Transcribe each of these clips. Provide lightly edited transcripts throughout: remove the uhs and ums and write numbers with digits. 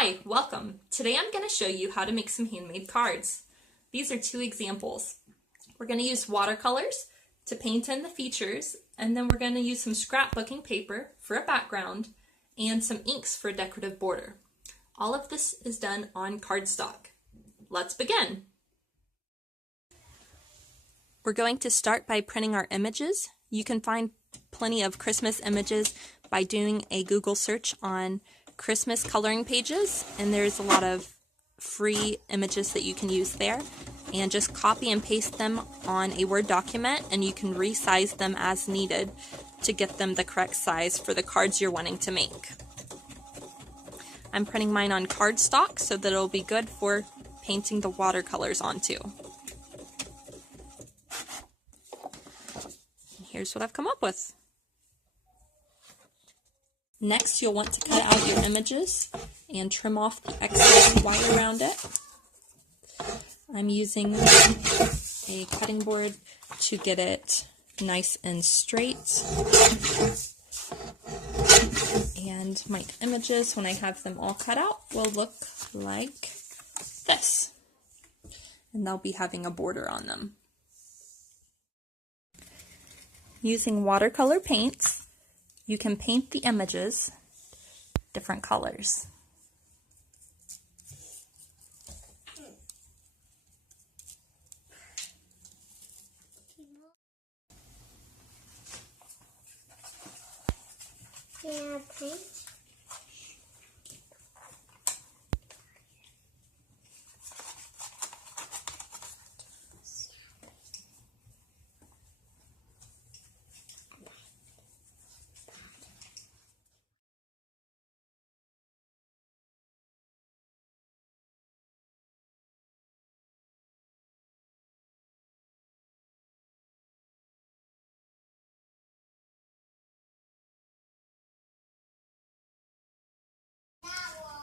Hi, welcome. Today I'm going to show you how to make some handmade cards. These are two examples. We're going to use watercolors to paint in the features, and then we're going to use some scrapbooking paper for a background and some inks for a decorative border. All of this is done on cardstock. Let's begin. We're going to start by printing our images. You can find plenty of Christmas images by doing a Google search on Christmas coloring pages, and there's a lot of free images that you can use there, and just copy and paste them on a Word document, and you can resize them as needed to get them the correct size for the cards you're wanting to make. I'm printing mine on cardstock so that it'll be good for painting the watercolors onto. And here's what I've come up with. Next, you'll want to cut out your images and trim off the excess wire around it. I'm using a cutting board to get it nice and straight. And my images, when I have them all cut out, will look like this. And they'll be having a border on them. Using watercolor paints, you can paint the images different colors. Yeah, paint.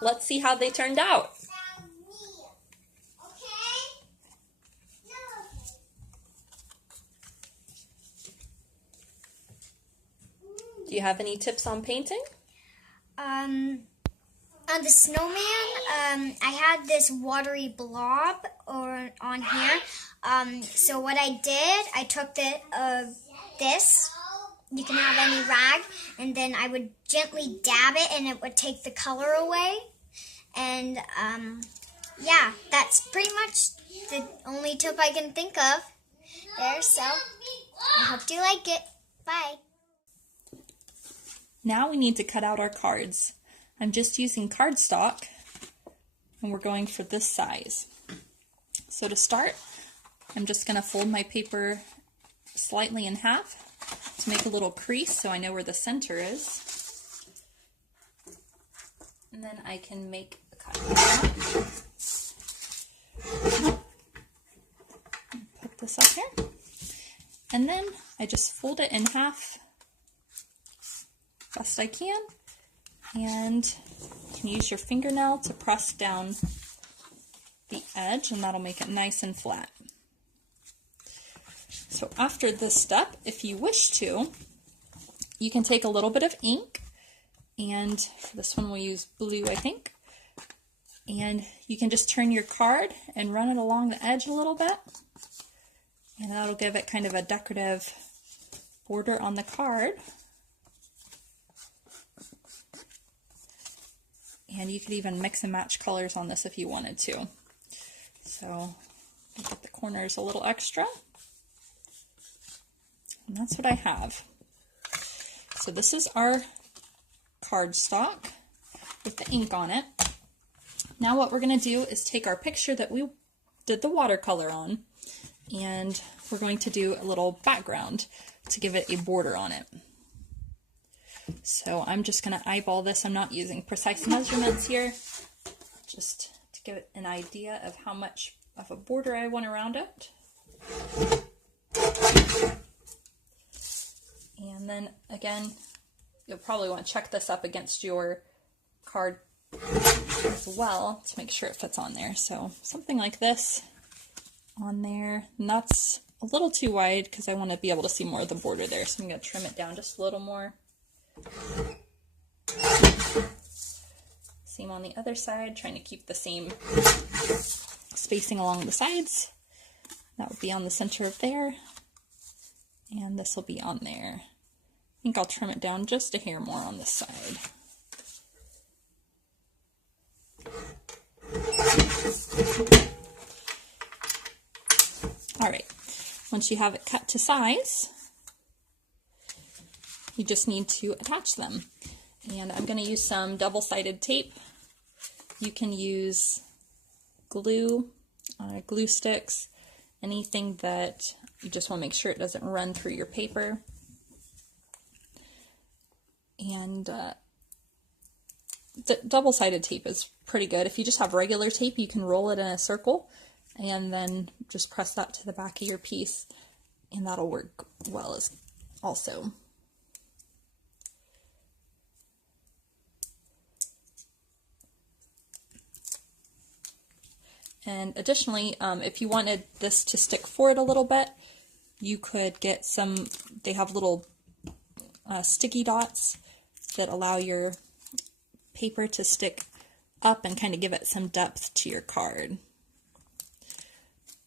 Let's see how they turned out. Do you have any tips on painting? On the snowman, I had this watery blob on here. So what I did, I took this. You can have any rag, and then I would gently dab it, and it would take the color away. And yeah, that's pretty much the only tip I can think of there. So I hope you like it. Bye. Now we need to cut out our cards. I'm just using cardstock, and we're going for this size. So to start, I'm just going to fold my paper slightly in half to make a little crease so I know where the center is. And then I can make a cut. Put this up here. And then I just fold it in half best I can, and you can use your fingernail to press down the edge, and that'll make it nice and flat. So after this step, if you wish to, you can take a little bit of ink, and for this one we'll use blue, I think, and you can just turn your card and run it along the edge a little bit, and that'll give it kind of a decorative border on the card. And you could even mix and match colors on this if you wanted to. So get the corners a little extra. And that's what I have. So this is our cardstock with the ink on it. Now what we're going to do is take our picture that we did the watercolor on, and we're going to do a little background to give it a border on it. So I'm just going to eyeball this. I'm not using precise measurements here, just to give it an idea of how much of a border I want around it. And then again, you'll probably want to check this up against your card as well to make sure it fits on there. So something like this on there, and that's a little too wide because I want to be able to see more of the border there, so I'm going to trim it down just a little more. Same on the other side, trying to keep the same spacing along the sides. That would be on the center of there, and this will be on there. I think I'll trim it down just a hair more on this side. All right, once you have it cut to size, you just need to attach them. And I'm going to use some double-sided tape. You can use glue, glue sticks, anything that you just want to make sure it doesn't run through your paper. And the double-sided tape is pretty good. If you just have regular tape, you can roll it in a circle and then just press that to the back of your piece, and that'll work well as also. And additionally, if you wanted this to stick forward a little bit, you could get some, they have little sticky dots that allow your paper to stick up and kind of give it some depth to your card.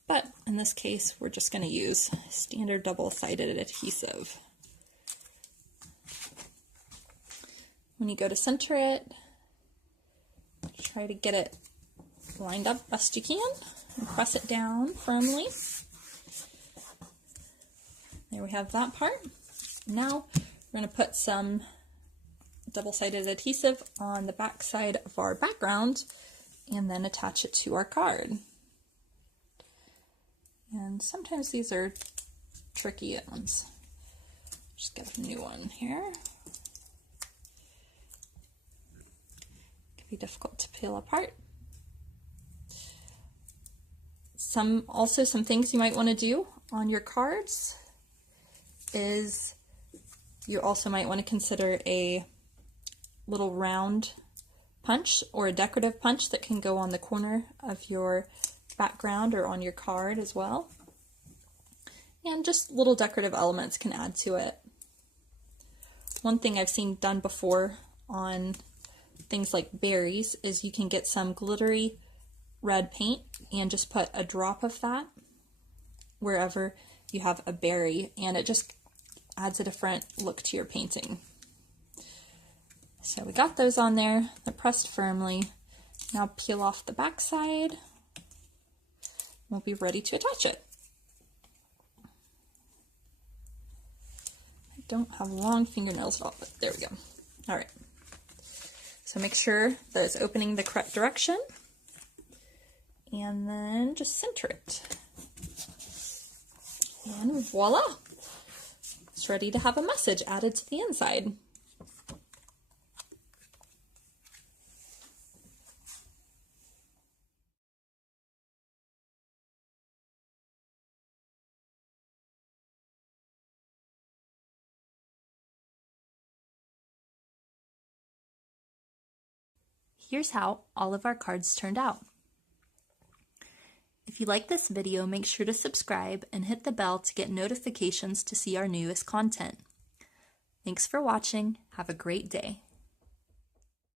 But in this case, we're just going to use standard double-sided adhesive. When you go to center it, try to get it lined up best you can and press it down firmly. There we have that part. Now we're going to put some double-sided adhesive on the back side of our background and then attach it to our card. And sometimes these are tricky ones. Just get a new one here. It can be difficult to peel apart. Also some things you might want to do on your cards is you also might want to consider a little round punch or a decorative punch that can go on the corner of your background or on your card as well. And just little decorative elements can add to it. One thing I've seen done before on things like berries is you can get some glittery red paint and just put a drop of that wherever you have a berry, and it just adds a different look to your painting. So we got those on there, they're pressed firmly. Now peel off the back side. We'll be ready to attach it. I don't have long fingernails at all, but there we go. All right. So make sure that it's opening the correct direction, and then just center it. And voila! It's ready to have a message added to the inside. Here's how all of our cards turned out. If you like this video, make sure to subscribe and hit the bell to get notifications to see our newest content. Thanks for watching. Have a great day.